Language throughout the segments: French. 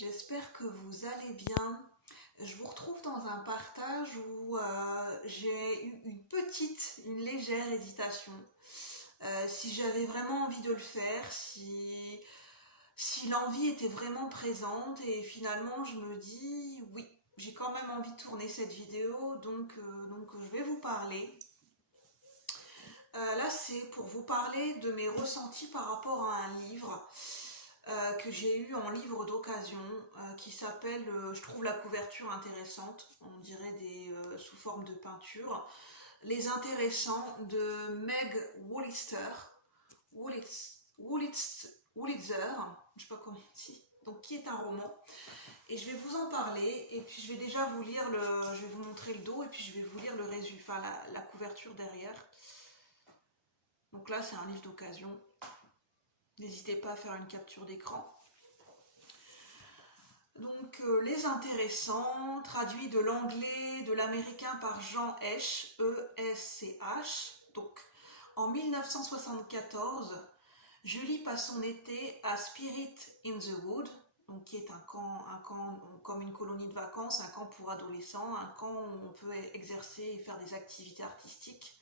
j'espère que vous allez bien. Je vous retrouve dans un partage où j'ai eu une légère hésitation. Si j'avais vraiment envie de le faire, si l'envie était vraiment présente et finalement je me dis oui, j'ai quand même envie de tourner cette vidéo, donc je vais vous parler. Là, c'est pour vous parler de mes ressentis par rapport à un livre que j'ai eu en livre d'occasion qui s'appelle, je trouve la couverture intéressante, on dirait sous forme de peinture, Les Intéressants de Meg Wolitzer, je sais pas comment on dit, donc qui est un roman. Et je vais vous en parler, et puis je vais déjà vous lire je vais vous montrer le dos, et puis je vais vous lire le résumé, enfin la couverture derrière. Donc là, c'est un livre d'occasion. N'hésitez pas à faire une capture d'écran. Donc, Les Intéressants, traduit de l'anglais, de l'américain par Jean Esch, E-S-C-H. Donc, en 1974, Julie passe son été à Spirit in the Wood, donc qui est un camp comme une colonie de vacances, un camp pour adolescents, un camp où on peut exercer et faire des activités artistiques,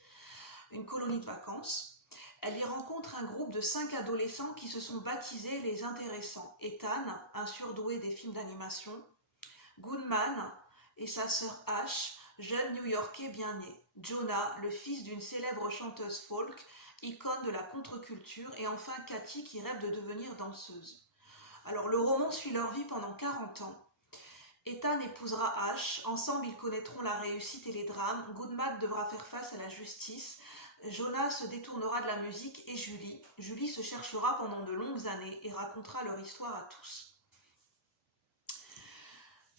une colonie de vacances. Elle y rencontre un groupe de 5 adolescents qui se sont baptisés les Intéressants. Ethan, un surdoué des films d'animation, Goodman et sa sœur Ash, jeune New-Yorkais bien né, Jonah, le fils d'une célèbre chanteuse folk, icône de la contre-culture, et enfin Cathy qui rêve de devenir danseuse. Alors le roman suit leur vie pendant 40 ans. Ethan épousera Ash, ensemble ils connaîtront la réussite et les drames, Goodman devra faire face à la justice, Jonah se détournera de la musique et Julie se cherchera pendant de longues années et racontera leur histoire à tous.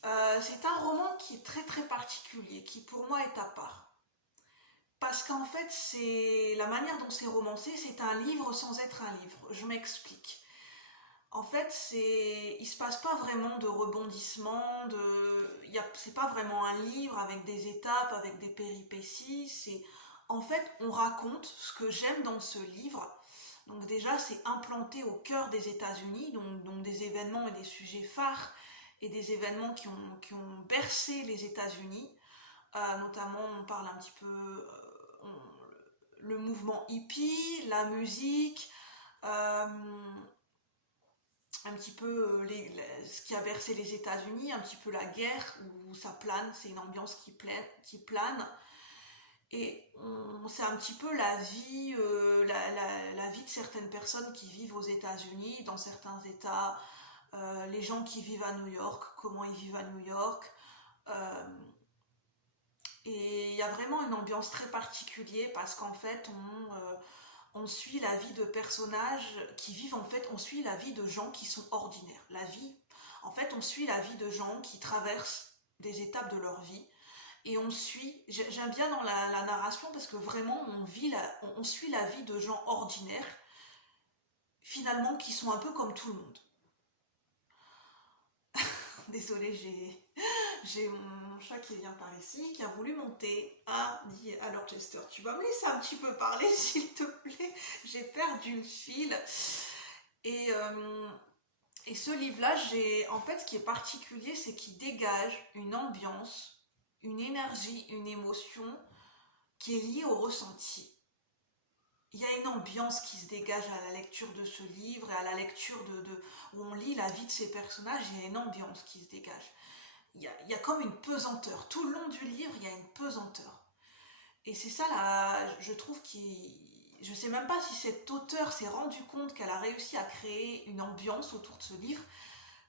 C'est un roman qui est très très particulier, qui pour moi est à part. Parce qu'en fait, c'est la manière dont c'est romancé, c'est un livre sans être un livre. Je m'explique. En fait, il se passe pas vraiment de rebondissements, c'est pas vraiment un livre avec des étapes, avec des péripéties. En fait, on raconte ce que j'aime dans ce livre. Donc déjà, c'est implanté au cœur des États-Unis, donc des événements et des sujets phares et des événements qui ont bercé les États-Unis. Notamment, on parle un petit peu le mouvement hippie, la musique, un petit peu ce qui a bercé les États-Unis, un petit peu la guerre où ça plane, c'est une ambiance qui plane. Et c'est un petit peu la vie de certaines personnes qui vivent aux États-Unis, dans certains États, les gens qui vivent à New York, comment ils vivent à New York. Et il y a vraiment une ambiance très particulière parce qu'en fait, on suit la vie de personnages qui vivent, en fait, on suit la vie de gens qui sont ordinaires. On suit la vie de gens qui traversent des étapes de leur vie. Et j'aime bien dans la narration parce que vraiment on suit la vie de gens ordinaires, finalement qui sont un peu comme tout le monde. Désolée, j'ai mon chat qui vient par ici, qui a voulu monter. Dit alors Chester, tu vas me laisser un petit peu parler s'il te plaît, j'ai perdu le fil. Et ce livre-là, en fait ce qui est particulier, c'est qu'il dégage une ambiance, une énergie, une émotion qui est liée au ressenti. Il y a une ambiance qui se dégage à la lecture de ce livre et à la lecture où on lit la vie de ces personnages, il y a une ambiance qui se dégage. Il y a comme une pesanteur. Tout le long du livre, il y a une pesanteur. Et c'est ça, je trouve je ne sais même pas si cet auteur s'est rendu compte qu'elle a réussi à créer une ambiance autour de ce livre.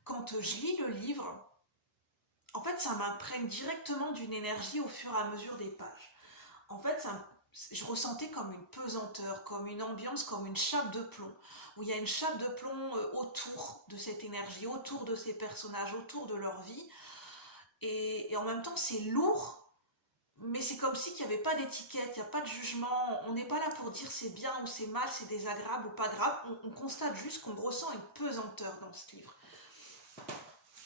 Quand je lis le livre, en fait, ça m'imprègne directement d'une énergie au fur et à mesure des pages. En fait, je ressentais comme une pesanteur, comme une ambiance, comme une chape de plomb, où il y a une chape de plomb autour de cette énergie, autour de ces personnages, autour de leur vie. Et en même temps, c'est lourd, mais c'est comme si qu'il n'y avait pas d'étiquette, il n'y a pas de jugement. On n'est pas là pour dire c'est bien ou c'est mal, c'est désagréable ou pas grave. On constate juste qu'on ressent une pesanteur dans ce livre.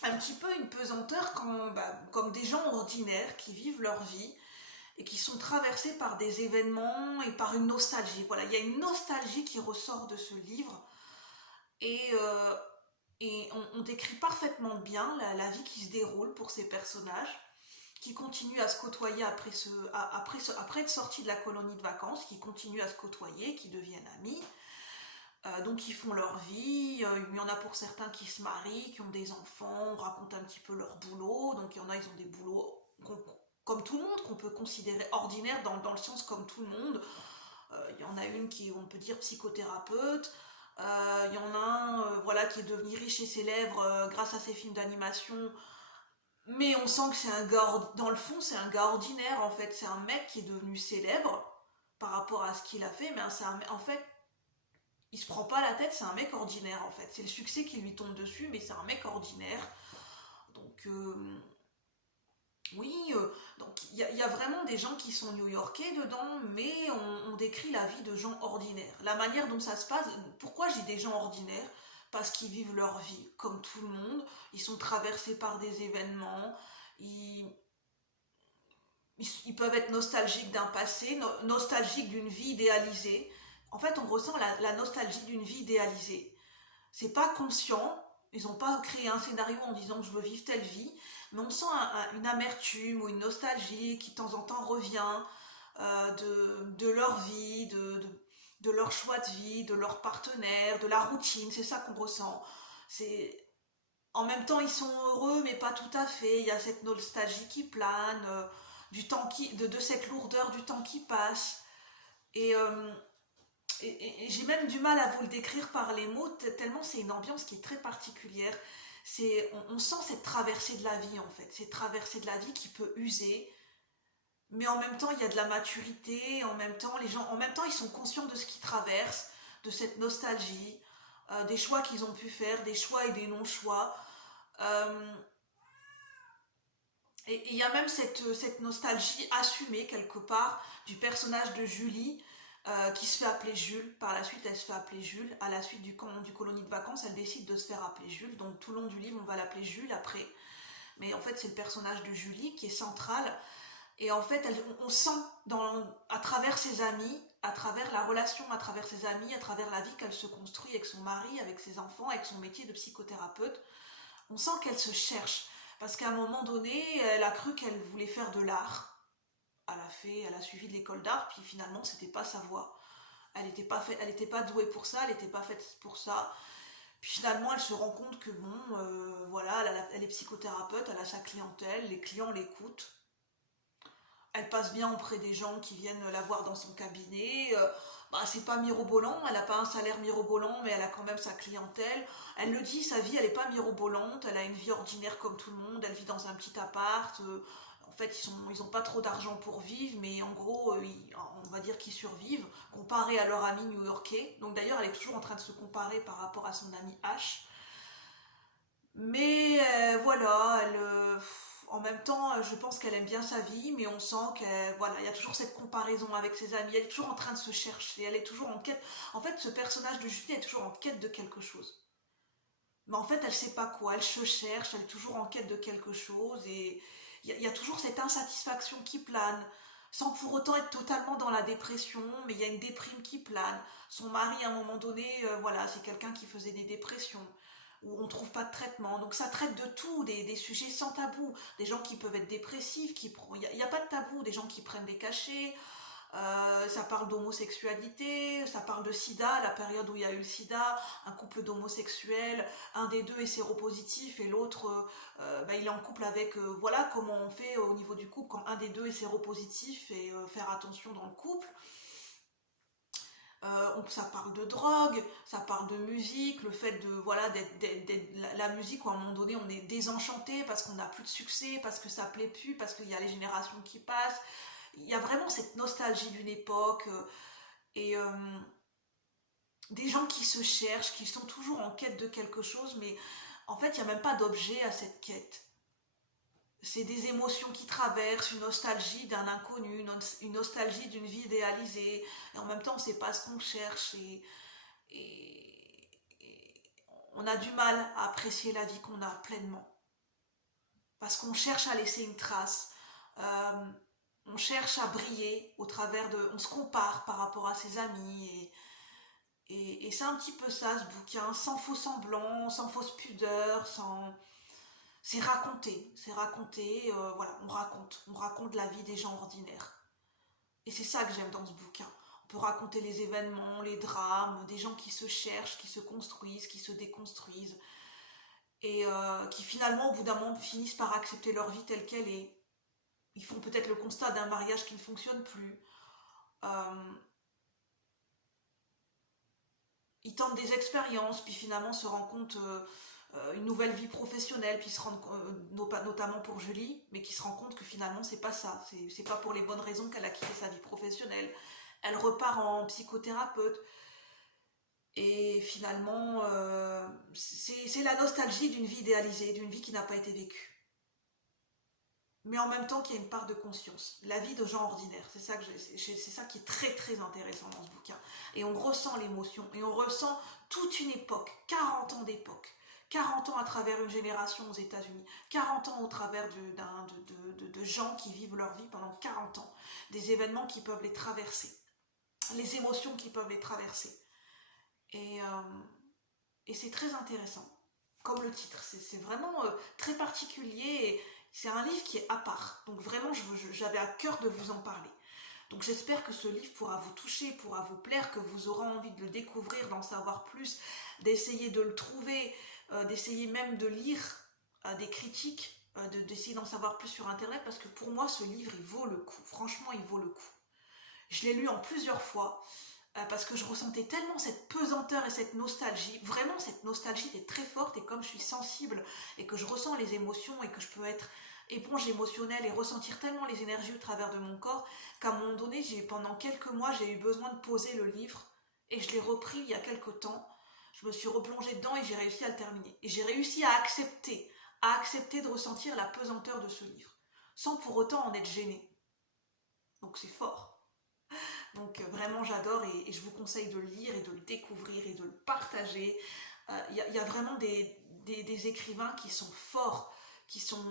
Un petit peu une pesanteur comme des gens ordinaires qui vivent leur vie et qui sont traversés par des événements et par une nostalgie. Voilà, il y a une nostalgie qui ressort de ce livre et Et on décrit parfaitement bien la vie qui se déroule pour ces personnages, qui continuent à se côtoyer après être sortis de la colonie de vacances, qui continuent à se côtoyer, qui deviennent amis. Donc ils font leur vie, il y en a pour certains qui se marient, qui ont des enfants, on raconte un petit peu leur boulot, donc il y en a, ils ont des boulots comme tout le monde, qu'on peut considérer ordinaires dans le sens comme tout le monde. Il y en a une qui est, on peut dire, psychothérapeute, il y en a un voilà, qui est devenu riche et célèbre grâce à ses films d'animation, mais on sent que c'est un gars, dans le fond, c'est un gars ordinaire en fait, c'est un mec qui est devenu célèbre par rapport à ce qu'il a fait, mais en fait, il se prend pas la tête, c'est un mec ordinaire en fait. C'est le succès qui lui tombe dessus, mais c'est un mec ordinaire. Donc oui, donc y a vraiment des gens qui sont new-yorkais dedans, mais on décrit la vie de gens ordinaires. La manière dont ça se passe, pourquoi j'ai des gens ordinaires? Parce qu'ils vivent leur vie comme tout le monde, ils sont traversés par des événements, ils, ils peuvent être nostalgiques d'un passé, nostalgiques d'une vie idéalisée. En fait, on ressent la nostalgie d'une vie idéalisée. C'est pas conscient, ils n'ont pas créé un scénario en disant je veux vivre telle vie, mais on sent une amertume ou une nostalgie qui de temps en temps revient de leur vie, de leur choix de vie, de leur partenaire, de la routine, c'est ça qu'on ressent. C'est En même temps ils sont heureux mais pas tout à fait, il y a cette nostalgie qui plane, du temps de cette lourdeur du temps qui passe. Et et j'ai même du mal à vous le décrire par les mots, tellement c'est une ambiance qui est très particulière. On sent cette traversée de la vie en fait, cette traversée de la vie qui peut user, mais en même temps il y a de la maturité, en même temps ils sont conscients de ce qu'ils traversent, de cette nostalgie, des choix qu'ils ont pu faire, des choix et des non-choix. Euh, et il y a même cette nostalgie assumée quelque part du personnage de Julie, qui se fait appeler Jules. Par la suite, elle se fait appeler Jules. À la suite du colonie de vacances, elle décide de se faire appeler Jules. Donc tout le long du livre, on va l'appeler Jules après. Mais en fait, c'est le personnage de Julie qui est central. Et en fait, on sent à travers ses amis, à travers la relation, à travers ses amis, à travers la vie qu'elle se construit avec son mari, avec ses enfants, avec son métier de psychothérapeute, on sent qu'elle se cherche. Parce qu'à un moment donné, elle a cru qu'elle voulait faire de l'art. Elle a suivi de l'école d'art, puis finalement, c'était pas sa voie. Elle était pas douée pour ça, elle était pas faite pour ça. Puis finalement, elle se rend compte que bon, voilà, elle est psychothérapeute, elle a sa clientèle, les clients l'écoutent. Elle passe bien auprès des gens qui viennent la voir dans son cabinet. Bah, c'est pas mirobolant, elle n'a pas un salaire mirobolant, mais elle a quand même sa clientèle. Elle le dit, sa vie, elle n'est pas mirobolante, elle a une vie ordinaire comme tout le monde, elle vit dans un petit appart. En fait, ils ont pas trop d'argent pour vivre, mais en gros, on va dire qu'ils survivent, comparé à leur ami new-yorkais. Donc d'ailleurs, elle est toujours en train de se comparer par rapport à son ami H. Mais voilà, en même temps, je pense qu'elle aime bien sa vie, mais on sent qu'elle, voilà, il y a toujours cette comparaison avec ses amis. Elle est toujours en train de se chercher, elle est toujours en quête. En fait, ce personnage de Julie est toujours en quête de quelque chose. Mais en fait, elle sait pas quoi. Elle se cherche, elle est toujours en quête de quelque chose, et il y a toujours cette insatisfaction qui plane, sans pour autant être totalement dans la dépression, mais il y a une déprime qui plane. Son mari, à un moment donné, voilà, c'est quelqu'un qui faisait des dépressions, où on ne trouve pas de traitement. Donc ça traite de tout, des sujets sans tabou. Des gens qui peuvent être dépressifs, il n'y a pas de tabou, des gens qui prennent des cachets. Ça parle d'homosexualité, ça parle de sida, la période où il y a eu le sida, un couple d'homosexuels, un des deux est séropositif et l'autre, bah, il est en couple avec, voilà comment on fait au niveau du couple quand un des deux est séropositif, et faire attention dans le couple. Ça parle de drogue, ça parle de musique, le fait de voilà la musique où à un moment donné on est désenchanté parce qu'on n'a plus de succès, parce que ça plaît plus, parce qu'il y a les générations qui passent. Il y a vraiment cette nostalgie d'une époque, et des gens qui se cherchent, qui sont toujours en quête de quelque chose, mais en fait il n'y a même pas d'objet à cette quête. C'est des émotions qui traversent, une nostalgie d'un inconnu, une nostalgie d'une vie idéalisée, et en même temps on ne sait pas ce qu'on cherche, et on a du mal à apprécier la vie qu'on a pleinement. Parce qu'on cherche à laisser une trace, euh, on cherche à briller au travers de... On se compare par rapport à ses amis, Et c'est un petit peu ça, ce bouquin, sans faux semblant, sans fausse pudeur, sans... c'est raconté, voilà, on raconte la vie des gens ordinaires. Et c'est ça que j'aime dans ce bouquin. On peut raconter les événements, les drames, des gens qui se cherchent, qui se construisent, qui se déconstruisent, et qui finalement, au bout d'un moment, finissent par accepter leur vie telle qu'elle est. Ils font peut-être le constat d'un mariage qui ne fonctionne plus. Euh, ils tentent des expériences, puis finalement se rendent compte une nouvelle vie professionnelle, puis se rendent notamment pour Julie, mais qui se rend compte que finalement c'est pas ça, c'est pas pour les bonnes raisons qu'elle a quitté sa vie professionnelle. Elle repart en psychothérapeute, et finalement c'est la nostalgie d'une vie idéalisée, d'une vie qui n'a pas été vécue. Mais en même temps qu'il y a une part de conscience, la vie de gens ordinaires. C'est ça qui est très très intéressant dans ce bouquin. Et on ressent l'émotion, et on ressent toute une époque, 40 ans d'époque. 40 ans à travers une génération aux États-Unis, 40 ans au travers de gens qui vivent leur vie pendant 40 ans, des événements qui peuvent les traverser, les émotions qui peuvent les traverser. Et, euh, et c'est très intéressant, comme le titre, c'est vraiment très particulier, et c'est un livre qui est à part, donc vraiment j'avais à cœur de vous en parler. Donc j'espère que ce livre pourra vous toucher, pourra vous plaire, que vous aurez envie de le découvrir, d'en savoir plus, d'essayer de le trouver, d'essayer même de lire des critiques, d'essayer d'en savoir plus sur internet, parce que pour moi ce livre il vaut le coup, franchement il vaut le coup. Je l'ai lu en plusieurs fois, parce que je ressentais tellement cette pesanteur et cette nostalgie. Vraiment, cette nostalgie est très forte, et comme je suis sensible et que je ressens les émotions et que je peux être éponge émotionnelle et ressentir tellement les énergies au travers de mon corps, qu'à un moment donné, pendant quelques mois, j'ai eu besoin de poser le livre, et je l'ai repris il y a quelques temps. Je me suis replongée dedans et j'ai réussi à le terminer. Et j'ai réussi à accepter de ressentir la pesanteur de ce livre, sans pour autant en être gênée. Donc c'est fort. Donc vraiment j'adore, et je vous conseille de le lire et de le découvrir et de le partager. Y a vraiment des écrivains qui sont forts, qui savent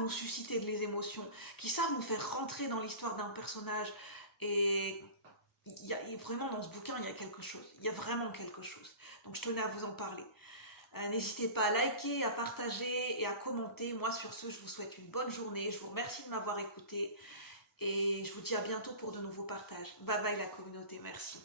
nous susciter des émotions, qui savent nous faire rentrer dans l'histoire d'un personnage. Et vraiment dans ce bouquin il y a quelque chose, il y a vraiment quelque chose. Donc je tenais à vous en parler. N'hésitez pas à liker, à partager et à commenter. Moi sur ce, je vous souhaite une bonne journée. Je vous remercie de m'avoir écouté. Et je vous dis à bientôt pour de nouveaux partages. Bye bye la communauté, merci.